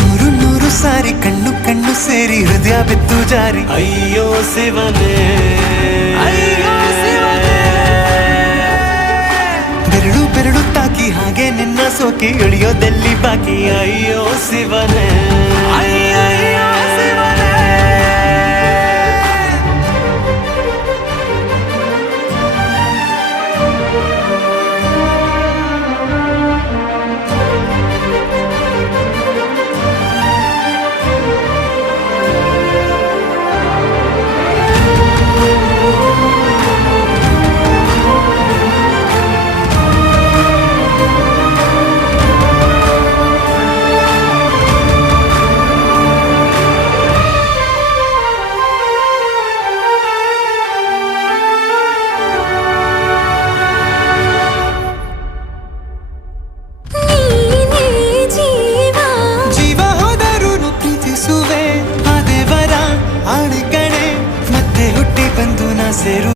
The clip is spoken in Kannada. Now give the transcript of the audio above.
ನೂರು ನೂರು ಸಾರಿ ಕಣ್ಣು ಕಣ್ಣು ಸೇರಿ ಹೃದಯ ಬಿತ್ತು ಜಾರಿ ಅಯ್ಯೋ ಶಿವನೇ, ಬೆರಳು ಬೆರಳು ತಾಕಿ ಹಾಗೆ ನಿನ್ನ ಸೋಕಿ ಇಳಿಯೋದೆಲ್ಲಿ ಬಾಕಿ ಅಯ್ಯೋ ಶಿವನೇ, ಜೀವ ಹೋದರೂ ಪ್ರೀತಿಸುವೆ ಆ ದೇವರ ಆಣೆ ಕಣೆ ಮತ್ತೆ ಹುಟ್ಟಿ ಬಂದು ನಾ ಸೇರು